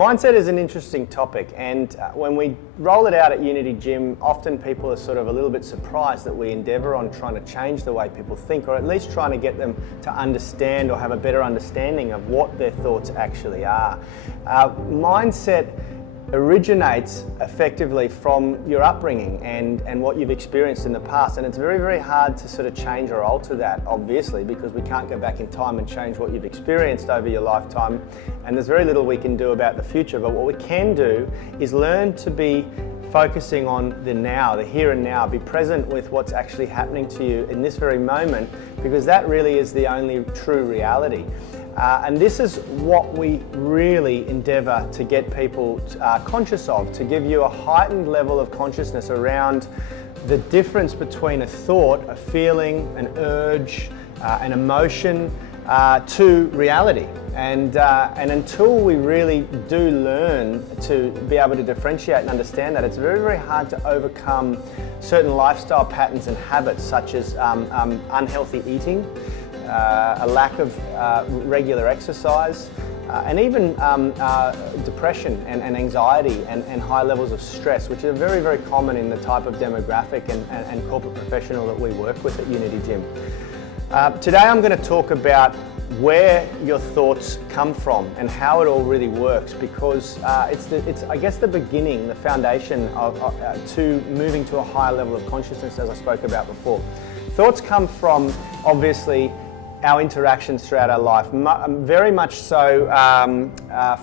Mindset is an interesting topic, and when we roll it out at Unity Gym, often people are sort of a little bit surprised that we endeavour on trying to change the way people think, or at least trying to get them to understand or have a better understanding of what their thoughts actually are. Mindset originates effectively from your upbringing and what you've experienced in the past, and it's very, very hard to sort of change or alter that, obviously, because we can't go back in time and change what you've experienced over your lifetime, and there's very little we can do about the future. But what we can do is learn to be focusing on the now, the here and now, be present with what's actually happening to you in this very moment, because that really is the only true reality. And this is what we really endeavour to get people conscious of, to give you a heightened level of consciousness around the difference between a thought, a feeling, an urge, an emotion, to reality. And until we really do learn to be able to differentiate and understand that, it's very, very hard to overcome certain lifestyle patterns and habits, such as unhealthy eating, a lack of regular exercise, and even depression and anxiety and high levels of stress, which are very, very common in the type of demographic and corporate professional that we work with at Unity Gym. Today I'm going to talk about where your thoughts come from and how it all really works, because it's I guess the beginning, the foundation to moving to a higher level of consciousness, as I spoke about before. Thoughts come from, obviously, our interactions throughout our life, very much so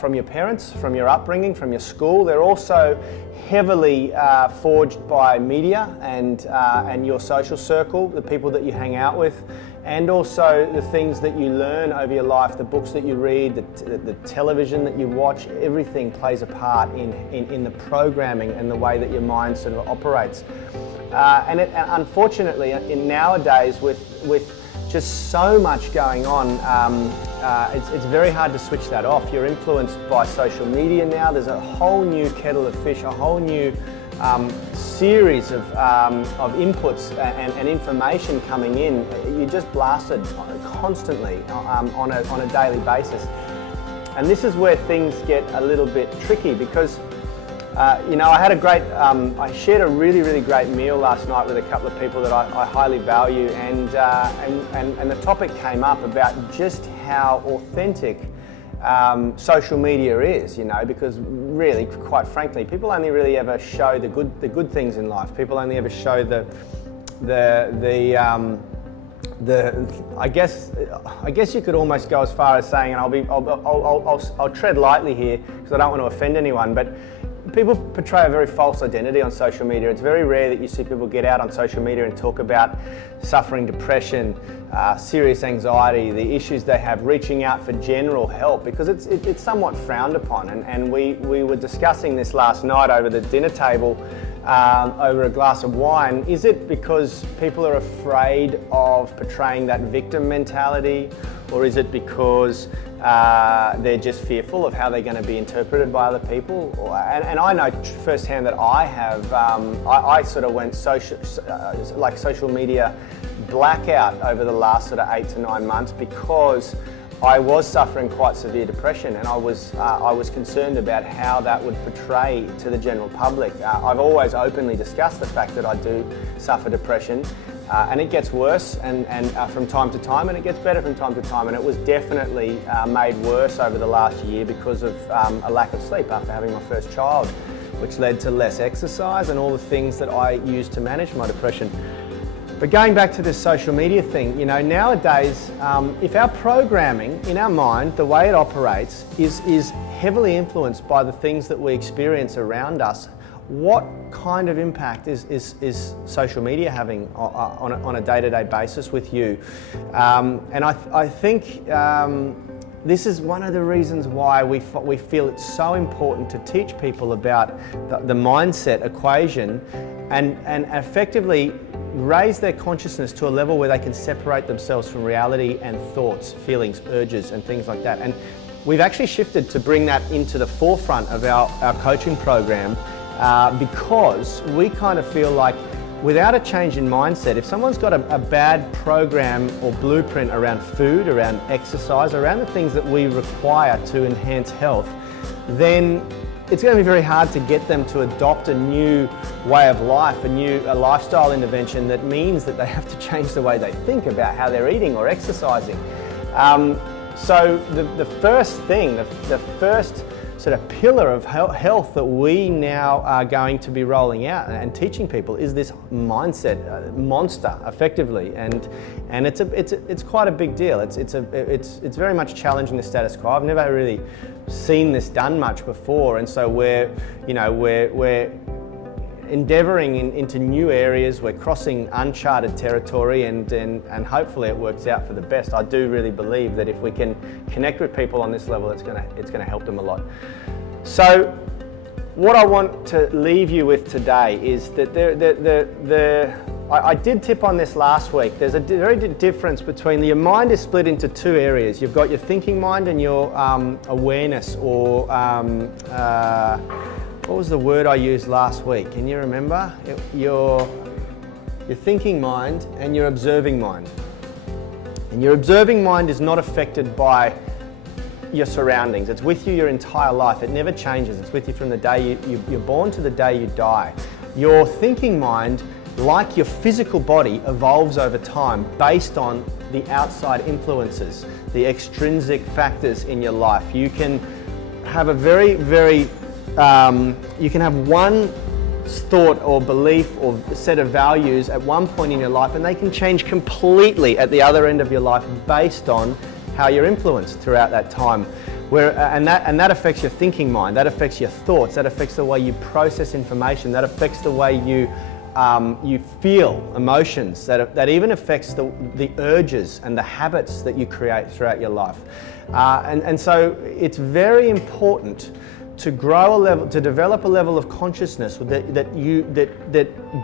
from your parents, from your upbringing, from your school. They're also heavily forged by media and your social circle, the people that you hang out with, and also the things that you learn over your life, the books that you read, the television that you watch. Everything plays a part in the programming and the way that your mind sort of operates. And unfortunately, nowadays with just so much going on, it's very hard to switch that off. You're influenced by social media now. There's a whole new kettle of fish, a whole new series of inputs and information coming in. You're just blasted constantly on a daily basis. And this is where things get a little bit tricky, because I had I shared a really, really great meal last night with a couple of people that I highly value, and the topic came up about just how authentic social media is, because really, quite frankly, people only really ever show the good things in life. People only ever show I guess you could almost go as far as saying, and I'll tread lightly here because I don't want to offend anyone, but people portray a very false identity on social media. It's very rare that you see people get out on social media and talk about suffering depression, serious anxiety, the issues they have, reaching out for general help, because it's somewhat frowned upon. And we were discussing this last night over the dinner table, over a glass of wine. Is it because people are afraid of portraying that victim mentality, or is it because they're just fearful of how they're going to be interpreted by other people? And I know firsthand that I have, I sort of went social media blackout over the last sort of 8 to 9 months, because I was suffering quite severe depression, and I was concerned about how that would portray to the general public. I've always openly discussed the fact that I do suffer depression, and it gets worse and from time to time, and it gets better from time to time, and it was definitely made worse over the last year because of a lack of sleep after having my first child, which led to less exercise and all the things that I used to manage my depression. But going back to this social media thing, nowadays, if our programming in our mind, the way it operates, is heavily influenced by the things that we experience around us, what kind of impact is social media having on a day-to-day basis with you? And I think this is one of the reasons why we feel it's so important to teach people about the mindset equation and effectively raise their consciousness to a level where they can separate themselves from reality and thoughts, feelings, urges, and things like that. And we've actually shifted to bring that into the forefront of our coaching program, because we kind of feel like without a change in mindset, if someone's got a bad program or blueprint around food, around exercise, around the things that we require to enhance health, then it's going to be very hard to get them to adopt a new way of life, a lifestyle intervention that means that they have to change the way they think about how they're eating or exercising. So the first thing, the first sort of pillar of health that we now are going to be rolling out and teaching people is this mindset monster, effectively, and it's quite a big deal. It's very much challenging the status quo. I've never really seen this done much before, and so we're endeavouring into new areas. We're crossing uncharted territory, and hopefully it works out for the best. I do really believe that if we can connect with people on this level, it's going to help them a lot. So what I want to leave you with today is that I did tip on this last week. There's a very big difference between your mind is split into two areas. You've got your thinking mind and your awareness, or what was the word I used last week? Can you remember? Your thinking mind and your observing mind. And your observing mind is not affected by your surroundings. It's with you your entire life. It never changes. It's with you from the day you're born to the day you die. Your thinking mind, like your physical body, evolves over time based on the outside influences, the extrinsic factors in your life. You can have you can have one thought or belief or set of values at one point in your life, and they can change completely at the other end of your life based on how you're influenced throughout that time. And that affects your thinking mind, that affects your thoughts, that affects the way you process information, that affects the way you feel emotions, that even affects the urges and the habits that you create throughout your life. And so it's very important to develop a level of consciousness that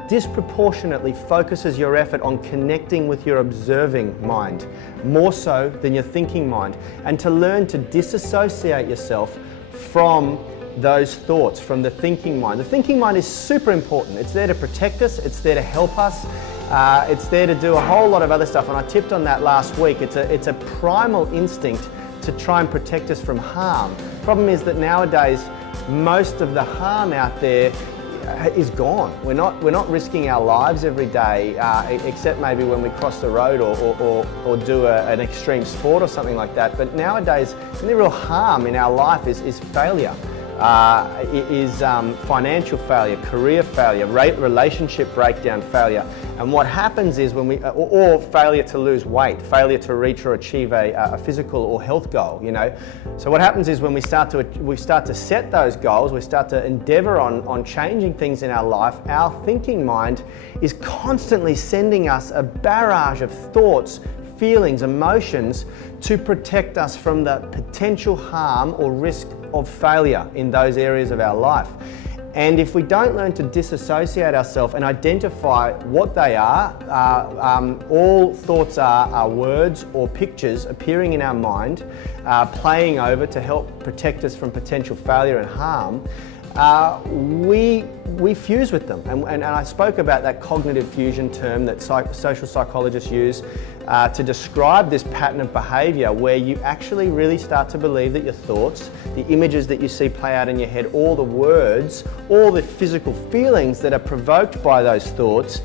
disproportionately focuses your effort on connecting with your observing mind, more so than your thinking mind, and to learn to disassociate yourself from those thoughts, from the thinking mind. The thinking mind is super important. It's there to protect us, it's there to help us, it's there to do a whole lot of other stuff, and I tipped on that last week. It's a primal instinct to try and protect us from harm. Problem is that nowadays most of the harm out there is gone. We're not risking our lives every day, except maybe when we cross the road or do an extreme sport or something like that. But nowadays, the only real harm in our life is failure. Financial failure, career failure, relationship breakdown failure. And what happens is when or failure to lose weight, failure to reach or achieve a physical or health goal, So what happens is when we start to set those goals, we start to endeavor on changing things in our life, our thinking mind is constantly sending us a barrage of thoughts, feelings, emotions to protect us from the potential harm or risk of failure in those areas of our life. And if we don't learn to disassociate ourselves and identify what they are, all thoughts are words or pictures appearing in our mind, playing over to help protect us from potential failure and harm. We fuse with them, and I spoke about that cognitive fusion term that social psychologists use to describe this pattern of behaviour where you actually really start to believe that your thoughts, the images that you see play out in your head, all the words, all the physical feelings that are provoked by those thoughts,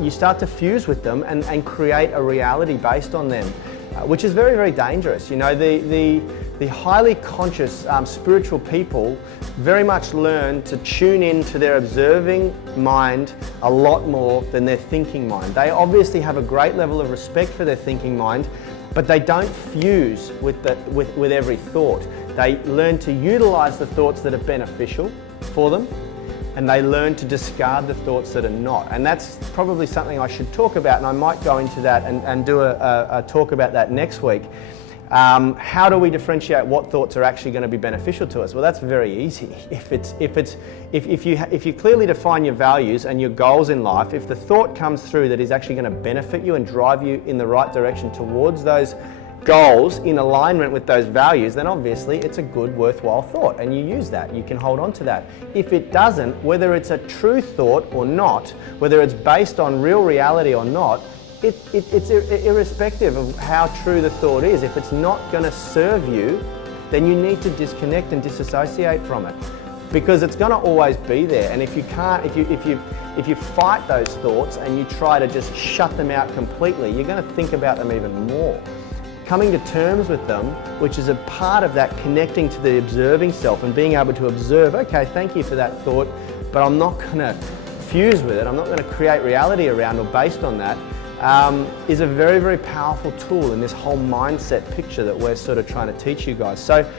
you start to fuse with them and create a reality based on them, which is very, very dangerous. The highly conscious spiritual people very much learn to tune in to their observing mind a lot more than their thinking mind. They obviously have a great level of respect for their thinking mind, but they don't fuse with every thought. They learn to utilize the thoughts that are beneficial for them, and they learn to discard the thoughts that are not. And that's probably something I should talk about, and I might go into that and do a talk about that next week. How do we differentiate what thoughts are actually going to be beneficial to us? Well, that's very easy. If you clearly define your values and your goals in life, if the thought comes through that is actually going to benefit you and drive you in the right direction towards those goals in alignment with those values, then obviously it's a good, worthwhile thought, and you use that. You can hold on to that. If it doesn't, whether it's a true thought or not, whether it's based on real reality or not, it's irrespective of how true the thought is. If it's not going to serve you then you need to disconnect and disassociate from it, because it's going to always be there. And if you can't, if you fight those thoughts and you try to just shut them out completely, you're going to think about them even more. Coming to terms with them, which is a part of that connecting to the observing self and being able to observe, okay, thank you for that thought, but I'm not going to fuse with it, I'm not going to create reality around or based on that, is a very, very powerful tool in this whole mindset picture that we're sort of trying to teach you guys. So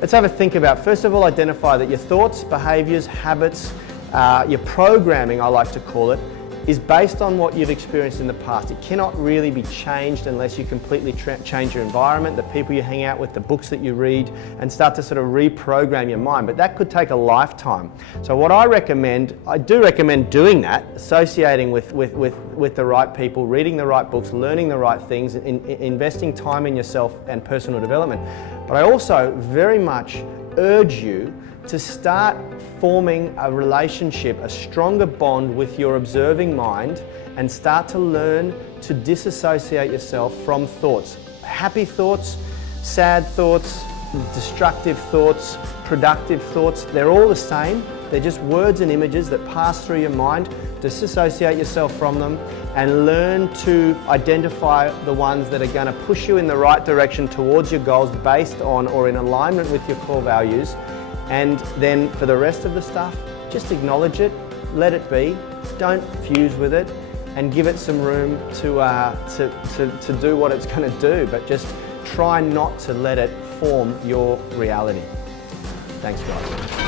let's have a think about, first of all, identify that your thoughts, behaviours, habits, your programming, I like to call it, is based on what you've experienced in the past. It cannot really be changed unless you completely change your environment, the people you hang out with, the books that you read, and start to sort of reprogram your mind. But that could take a lifetime. So what I do recommend doing that, associating with the right people, reading the right books, learning the right things, investing time in yourself and personal development. But I also very much urge you to start forming a relationship, a stronger bond with your observing mind, and start to learn to disassociate yourself from thoughts. Happy thoughts, sad thoughts, destructive thoughts, productive thoughts, they're all the same. They're just words and images that pass through your mind. Disassociate yourself from them and learn to identify the ones that are going to push you in the right direction towards your goals based on or in alignment with your core values. And then for the rest of the stuff, just acknowledge it, let it be, don't fuse with it, and give it some room to do what it's going to do, but just try not to let it form your reality. Thanks, guys.